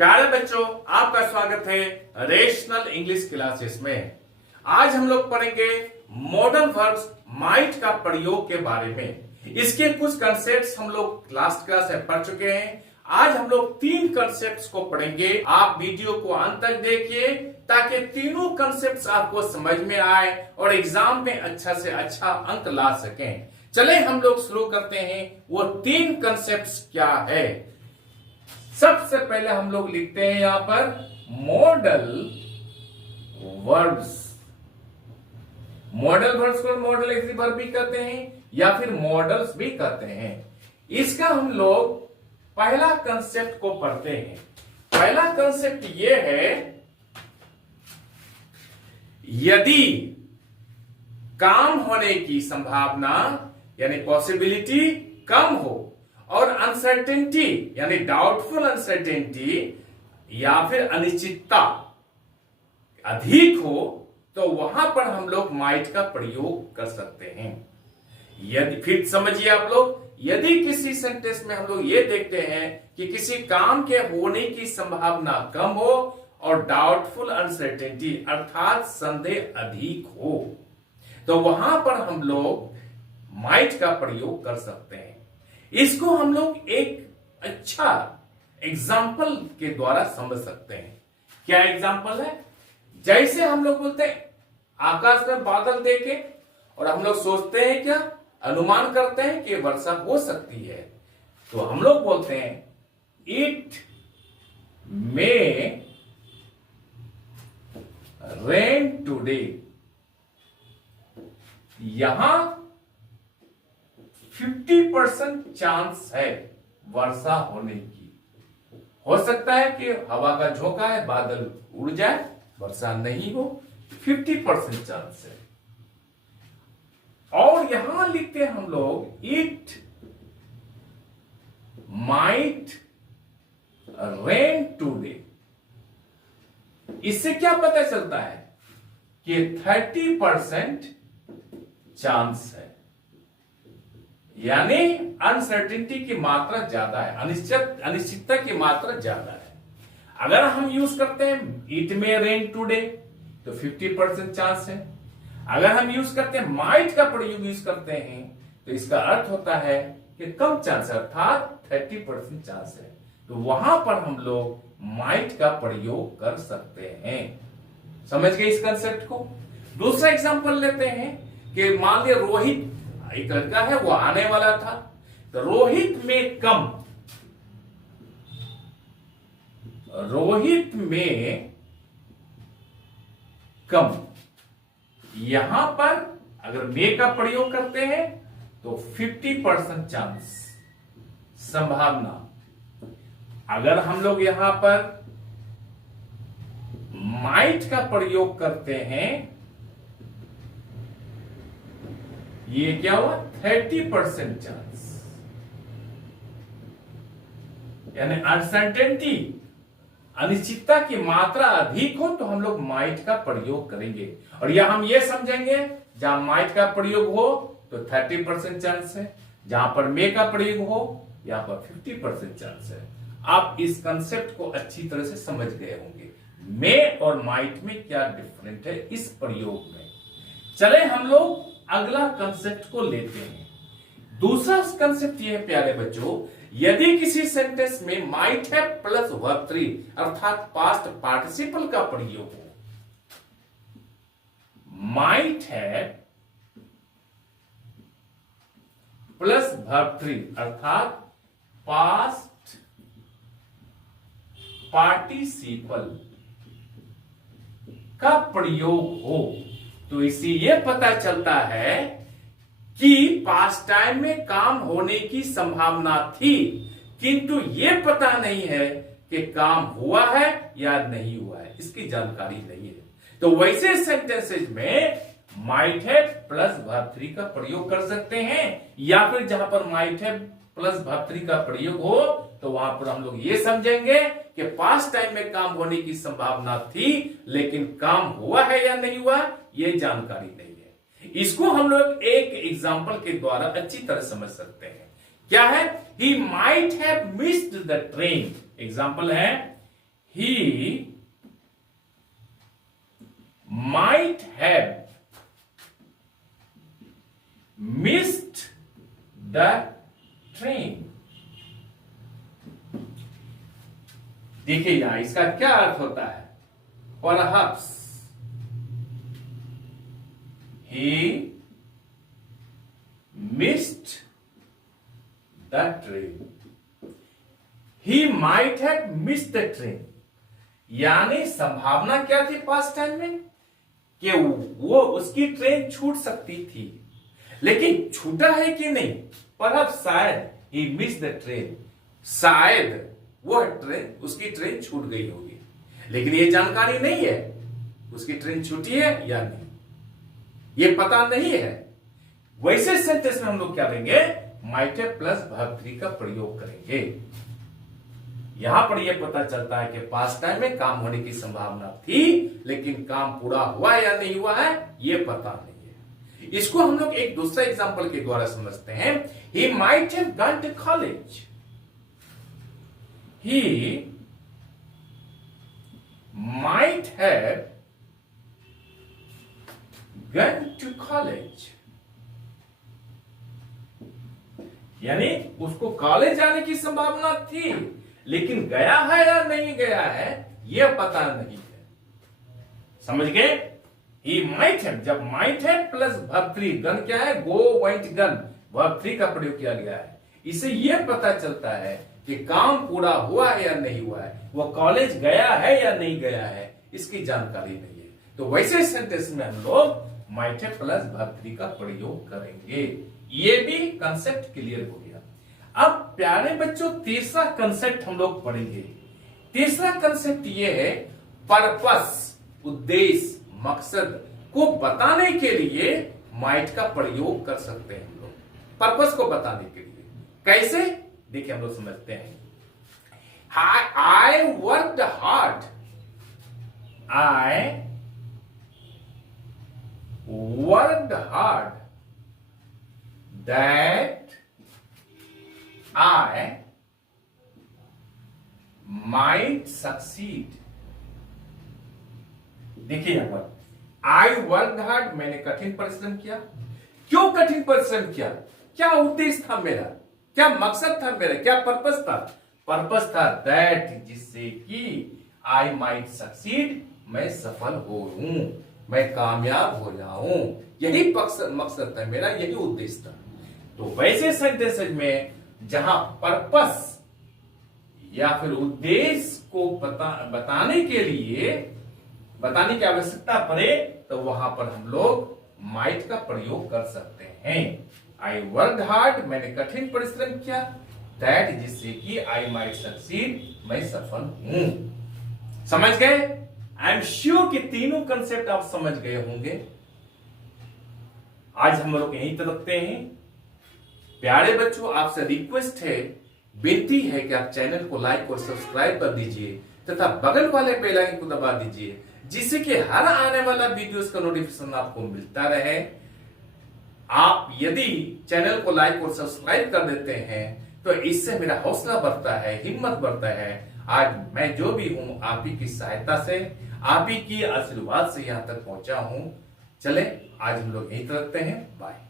प्यारे बच्चों, आपका स्वागत है रेशनल इंग्लिश क्लासेस में। आज हम लोग पढ़ेंगे मॉडल वर्ब्स माइट का प्रयोग के बारे में। इसके कुछ कंसेप्ट्स हम लोग लास्ट क्लास में पढ़ चुके हैं। आज हम लोग 3 कंसेप्ट्स को पढ़ेंगे। आप वीडियो को अंत तक देखिए ताकि तीनों कंसेप्ट्स आपको समझ में आए और एग्जाम में अच्छा से अच्छा अंक ला सकें। चले हम लोग शुरू करते हैं। वो 3 कंसेप्ट्स क्या है? सबसे पहले हम लोग लिखते हैं यहां पर मॉडल वर्ब्स। मॉडल वर्ब्स को मॉडल एक्सिव वर्ब भी कहते हैं या फिर मॉडल्स भी कहते हैं। इसका हम लोग पहला कंसेप्ट को पढ़ते हैं। पहला कंसेप्ट यह है, यदि काम होने की संभावना यानी पॉसिबिलिटी कम हो और अनसर्टेनिटी यानी डाउटफुल अनसर्टेनिटी या फिर अनिश्चितता अधिक हो तो वहां पर हम लोग माइट का प्रयोग कर सकते हैं। यदि फिर समझिए आप लोग, यदि किसी सेंटेंस में हम लोग ये देखते हैं कि किसी काम के होने की संभावना कम हो और डाउटफुल अनसर्टेनिटी अर्थात संदेह अधिक हो तो वहां पर हम लोग माइट का प्रयोग कर सकते हैं। इसको हम लोग एक अच्छा एग्जाम्पल के द्वारा समझ सकते हैं। क्या एग्जाम्पल है? जैसे हम लोग बोलते हैं आकाश में बादल देखे और हम लोग सोचते हैं, क्या अनुमान करते हैं कि वर्षा हो सकती है, तो हम लोग बोलते हैं इट मे रेन टुडे। यहां 50% चांस है वर्षा होने की। हो सकता है कि हवा का झोंका है, बादल उड़ जाए, वर्षा नहीं हो, 50% चांस है। और यहां लिखते हैं हम लोग इट माइट रेन टुडे। इससे क्या पता चलता है कि 30% चांस है, यानी अनसर्टेनिटी की मात्रा ज्यादा है, अनिश्चितता की मात्रा ज्यादा है। अगर हम यूज करते हैं इट में रेन टुडे तो 50% चांस है। अगर हम यूज करते हैं माइट का प्रयोग यूज करते हैं तो इसका अर्थ होता है कि कम चांस है, अर्थात 30% चांस है। तो वहां पर हम लोग माइट का प्रयोग कर सकते हैं। समझ गए इस कंसेप्ट को? दूसरा एग्जांपल लेते हैं कि मान लिया रोहित एक लड़का है, वो आने वाला था, तो रोहित में कम यहां पर अगर मे का प्रयोग करते हैं तो 50% चांस संभावना। अगर हम लोग यहां पर माइट का प्रयोग करते हैं, ये क्या हुआ? 30% चांस, यानी अनसर्टेनिटी अनिश्चितता की मात्रा अधिक हो तो हम लोग माइट का प्रयोग करेंगे। और यह हम ये समझेंगे जहां माइट का प्रयोग हो तो 30% चांस है, जहां पर मे का प्रयोग हो यहां पर 50% चांस है। आप इस कंसेप्ट को अच्छी तरह से समझ गए होंगे। मे और माइट में क्या डिफरेंट है इस प्रयोग में। चले हम लोग अगला कंसेप्ट को लेते हैं। दूसरा कंसेप्ट यह है प्यारे बच्चों, यदि किसी सेंटेंस में माइट है प्लस वर्ब 3 अर्थात पास्ट पार्टिसिपल का प्रयोग हो। माइट है प्लस वर्ब 3 अर्थात पास्ट पार्टिसिपल का प्रयोग हो तो इससे यह पता चलता है कि पास्ट टाइम में काम होने की संभावना थी, किंतु यह पता नहीं है कि काम हुआ है या नहीं हुआ है, इसकी जानकारी नहीं है। तो वैसे सेंटेंसेज में माइट है प्लस वर्ब 3 का प्रयोग कर सकते हैं, या फिर जहां पर माइट है प्लस वर्ब 3 का प्रयोग हो तो वहां पर हम लोग ये समझेंगे कि पास्ट टाइम में काम होने की संभावना थी लेकिन काम हुआ है या नहीं हुआ ये जानकारी नहीं है। इसको हम लोग एक एग्जांपल के द्वारा अच्छी तरह समझ सकते हैं। क्या है? ही might have missed the train. Example है he might have missed the train. देखिए यहां इसका क्या अर्थ होता है? Perhaps he missed the train. He might have missed the train. यानी संभावना क्या थी पास्ट टाइम में कि वो उसकी ट्रेन छूट सकती थी, लेकिन छूटा है कि नहीं? पर अब शायद ही मिस द ट्रेन, शायद वो ट्रेन उसकी ट्रेन छूट गई होगी, लेकिन ये जानकारी नहीं है उसकी ट्रेन छूटी है या नहीं, ये पता नहीं है। वैसे सेंटेंस में हम लोग क्या करेंगे? माइट हैव प्लस वर्ब 3 का प्रयोग करेंगे। यहां पर यह पता चलता है कि पास्ट टाइम में काम होने की संभावना थी, लेकिन काम पूरा हुआ या नहीं हुआ है यह पता नहीं है। इसको हम लोग एक दूसरा एग्जांपल के द्वारा समझते हैं। He might have gone to college. He might have gone to college, यानी उसको कॉलेज जाने की संभावना थी, लेकिन गया है या नहीं गया है यह पता नहीं है। समझ गए? ही माइट हैव, जब might have plus verb 3, gun क्या है? गो, वेंट, गन, वर्ब 3 का प्रयोग किया गया है। इससे यह पता चलता है कि काम पूरा हुआ है या नहीं हुआ है, वो कॉलेज गया है या नहीं गया है, इसकी जानकारी नहीं है। तो वैसे सेंटेंस में हम लोग माइट हैव प्लस वर्ब 3 का प्रयोग करेंगे। ये भी कंसेप्ट क्लियर हो गया। अब प्यारे बच्चों तीसरा कंसेप्ट हम लोग पढ़ेंगे। तीसरा कंसेप्ट ये है पर्पस, उद्देश्य, मकसद को बताने के लिए माइट का प्रयोग कर सकते हैं हम लोग, पर्पस को बताने के लिए। कैसे? देखिए हम लोग समझते हैं। I worked hard, I worked hard that I might succeed. देखिए यहां पर आई वर्क हार्ड, मैंने कठिन परिश्रम किया। क्यों कठिन परिश्रम किया? क्या उद्देश्य था मेरा, क्या मकसद था मेरा, क्या पर्पस था? पर्पस था दैट, जिससे कि आई माइट सक्सीड, मैं सफल होऊं, मैं कामयाब हो जाऊं, यही मकसद था मेरा, यही उद्देश्य था। तो वैसे सेंटेंस में जहां पर्पस या फिर उद्देश्य को बताने के लिए बताने की आवश्यकता पड़े, तो वहां पर हम लोग माइट का प्रयोग कर सकते हैं। आई वर्कड हार्ड, मैंने कठिन परिश्रम किया, दैट, जिससे कि आई माइट सक्सीड, मैं सफल हूं। समझ गए? आई एम श्योर कि तीनों कंसेप्ट आप समझ गए होंगे। आज हम लोग यहीं तक रखते हैं। प्यारे बच्चों, आपसे रिक्वेस्ट है, विनती है कि आप चैनल को लाइक और सब्सक्राइब कर दीजिए तथा बगल वाले बेल आइकन को दबा दीजिए, जिससे कि हर आने वाला वीडियोस का नोटिफिकेशन आपको मिलता रहे। आप यदि चैनल को लाइक और सब्सक्राइब कर देते हैं तो इससे मेरा हौसला बढ़ता है, हिम्मत बढ़ता है। आज मैं जो भी हूं आप ही की सहायता से, आप ही की आशीर्वाद से यहां तक पहुंचा हूं। चले आज हम लोग यहीं रखते हैं। बाय।